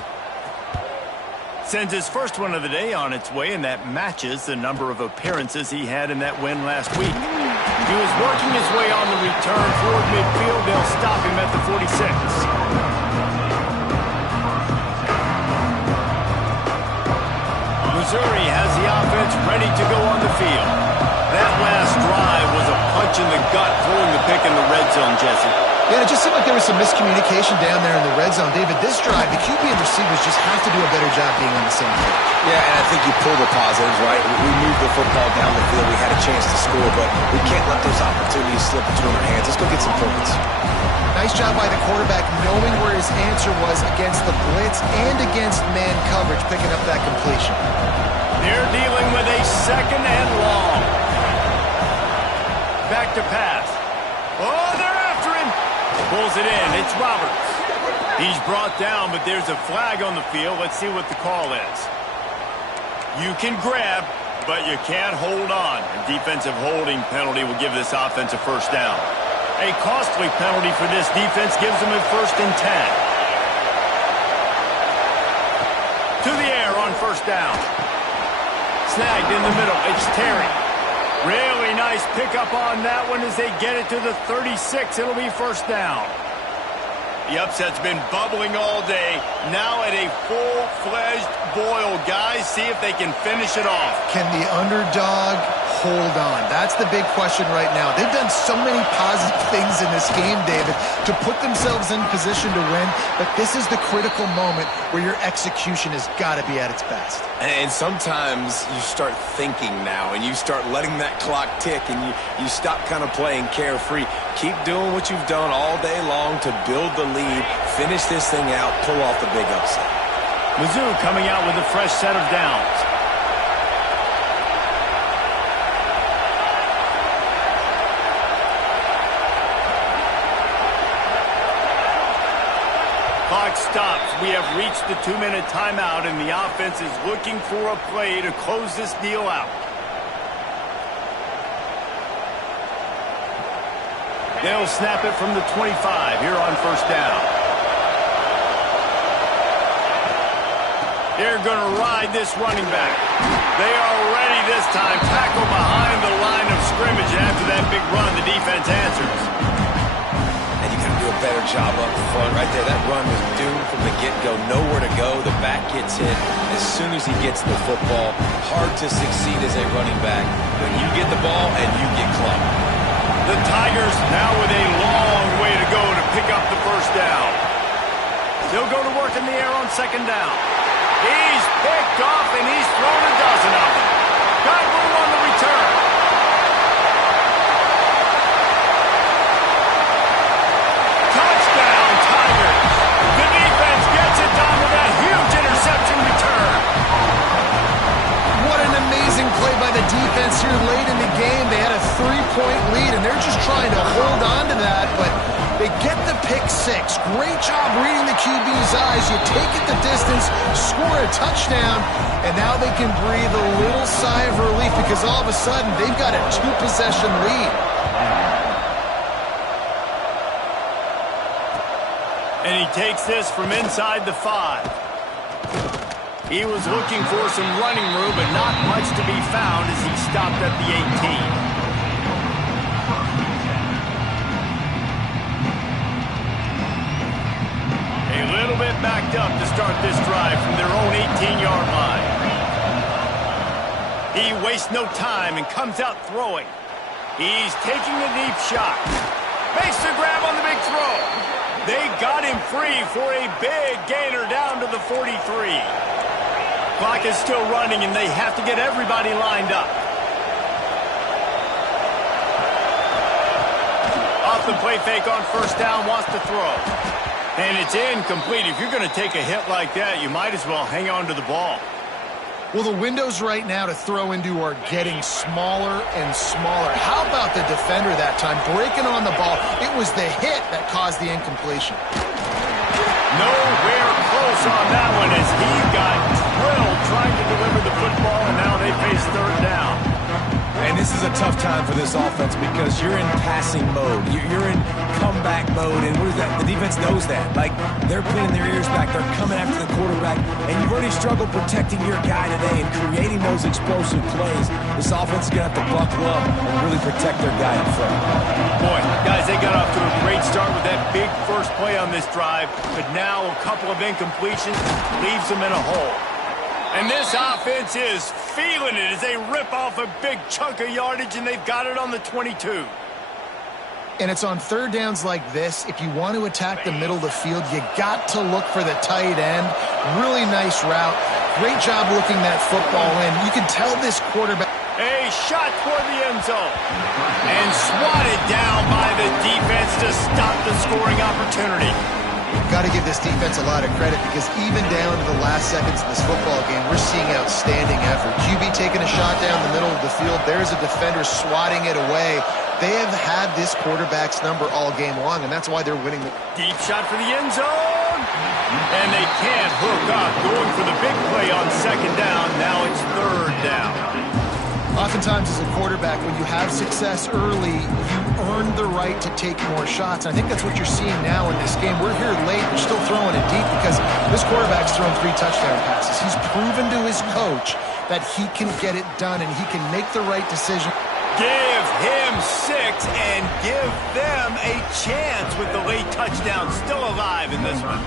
Sends his first one of the day on its way, and that matches the number of appearances he had in that win last week. He was working his way on the return toward midfield. They'll stop him at the 46. Missouri has the offense ready to go on the field. That last drive was a punch in the gut, throwing the pick in the red zone, Jesse. Yeah, it just seemed like there was some miscommunication down there in the red zone. David, this drive, the QB and receivers just have to do a better job being on the same page. Yeah, and I think you pull the positives, right? We moved the football down the field. We had a chance to score, but we can't let those opportunities slip between our hands. Let's go get some points. Nice job by the quarterback knowing where his answer was against the blitz and against man coverage, picking up that completion. They're dealing with a 2nd and long. Back to pass. Oh, they're after him. pulls it in. It's Roberts. He's brought down, but there's a flag on the field. Let's see what the call is. You can grab, but you can't hold on. A defensive holding penalty will give this offense a first down. A costly penalty for this defense gives them a 1st and 10. To the air on first down. Snagged in the middle. It's Terry. Really nice pickup on that one as they get it to the 36. It'll be first down. The upset's been bubbling all day. Now at a full-fledged boil. Guys, see if they can finish it off. Can the underdog hold on? That's the big question right now. They've done so many positive things in this game, David, to put themselves in position to win, but this is the critical moment where your execution has got to be at its best. And sometimes you start thinking now, and you start letting that clock tick, and you stop kind of playing carefree. Keep doing what you've done all day long to build the lead, finish this thing out, pull off the big upset. Mizzou coming out with a fresh set of downs. Clock stops. We have reached the 2-minute timeout, and the offense is looking for a play to close this deal out. They'll snap it from the 25 here on first down. They're going to ride this running back. They are ready this time. Tackle behind the line of scrimmage. After that big run, the defense answers. And you got to do a better job up front right there. That run was doomed from the get-go. Nowhere to go. The back gets hit as soon as he gets the football. Hard to succeed as a running back when you get the ball and you get clubbed. The Tigers now with a long way to go to pick up the first down. They'll go to work in the air on second down. He's picked off, and he's thrown a dozen of them. Got room on the return. Touchdown, Tigers. The defense gets it done with that huge interception return. What an amazing play by the defense here late in the game. They had a 3-point lead, and they're just trying to hold on to that, but they get the pick six. Great job reading the QB's eyes. You take it the distance, score a touchdown, and now they can breathe a little sigh of relief because all of a sudden they've got a 2-possession lead. And he takes this from inside the 5. He was looking for some running room, but not much to be found as he stopped at the 18. A little bit backed up to start this drive from their own 18-yard line. He wastes no time and comes out throwing. He's taking a deep shot. Makes the grab on the big throw. They got him free for a big gainer down to the 43. Clock is still running, and they have to get everybody lined up. Off the play fake on first down, wants to throw. And it's incomplete. If you're going to take a hit like that, you might as well hang on to the ball. Well, the windows right now to throw into are getting smaller and smaller. How about the defender that time breaking on the ball? It was the hit that caused the incompletion. Nowhere close on that one as he got drilled trying to deliver the football, and now they face third down. And this is a tough time for this offense because you're in passing mode. You're in comeback mode, and what is that? The defense knows that. Like, they're pinning their ears back. They're coming after the quarterback, and you've already struggled protecting your guy today and creating those explosive plays. This offense is going to have to buckle up and really protect their guy in front. Boy, guys, they got off to a great start with that big first play on this drive, but now a couple of incompletions leaves them in a hole. And this offense is feeling it as they rip off a big chunk of yardage, and they've got it on the 22. And it's on third downs like this. If you want to attack the middle of the field, you got to look for the tight end. Really nice route. Great job looking that football in. You can tell this quarterback. A shot toward the end zone. And swatted down by the defense to stop the scoring opportunity. Got to give this defense a lot of credit because even down to the last seconds of this football game, we're seeing outstanding effort. QB taking a shot down the middle of the field. There's a defender swatting it away. They have had this quarterback's number all game long, and that's why they're winning. Deep shot for the end zone. And they can't hook up. Going for the big play on second down. Now it's third down. Oftentimes as a quarterback, when you have success early, you earn the right to take more shots. I think that's what you're seeing now in this game. We're here late. We're still throwing it deep because this quarterback's thrown 3 touchdown passes. He's proven to his coach that he can get it done and he can make the right decision. Give him 6 and give them a chance with the late touchdown still alive in this one.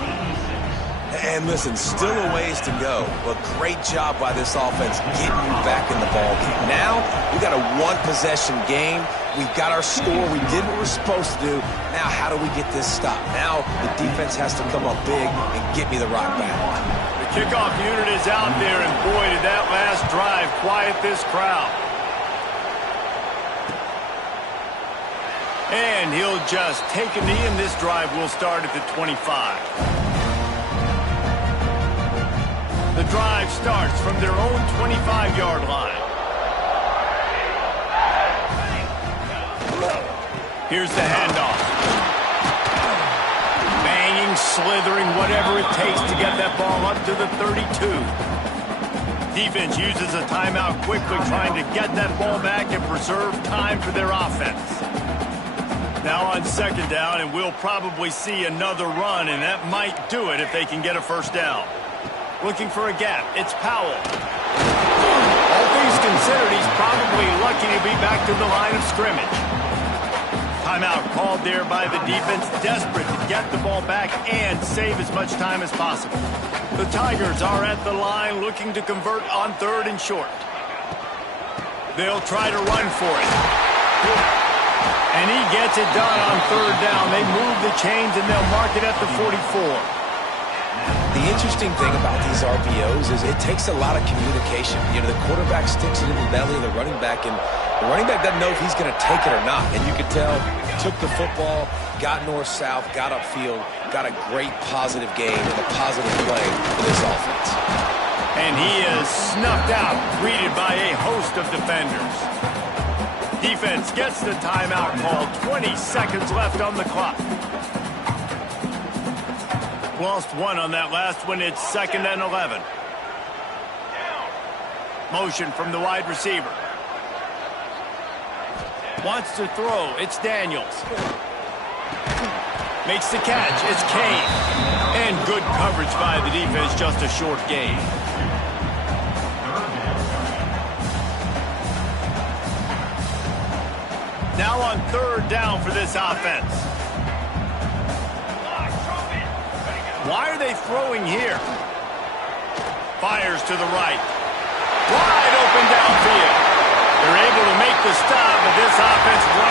And listen, still a ways to go, but great job by this offense getting you back in the ball game. Now, we got a 1-possession game. We've got our score. We did what we're supposed to do. Now, how do we get this stopped? Now, the defense has to come up big and get me the rock back. The kickoff unit is out there, and boy, did that last drive quiet this crowd. And he'll just take a knee, and this drive will start at the 25. The drive starts from their own 25-yard line. Here's the handoff. Banging, slithering, whatever it takes to get that ball up to the 32. Defense uses a timeout quickly, trying to get that ball back and preserve time for their offense. Now on second down, and we'll probably see another run, and that might do it if they can get a first down. Looking for a gap. It's Powell. All things considered, he's probably lucky to be back to the line of scrimmage. Timeout called there by the defense, desperate to get the ball back and save as much time as possible. The Tigers are at the line looking to convert on 3rd and short. They'll try to run for it. And he gets it done on 3rd down. They move the chains and they'll mark it at the 44. The interesting thing about these RPOs is it takes a lot of communication. You know, the quarterback sticks it in the belly of the running back, and the running back doesn't know if he's going to take it or not. And you could tell, took the football, got north-south, got upfield, got a great positive game and a positive play for this offense. And he is snuffed out, greeted by a host of defenders. Defense gets the timeout called. 20 seconds left on the clock. Lost 1 on that last one. It's 2nd and 11. Motion from the wide receiver. Wants to throw. It's Daniels. Makes the catch. It's Kane. And good coverage by the defense. Just a short gain. Now on 3rd down for this offense. Why are they throwing here? Fires to the right. Wide open downfield. They're able to make the stop, but this offense runs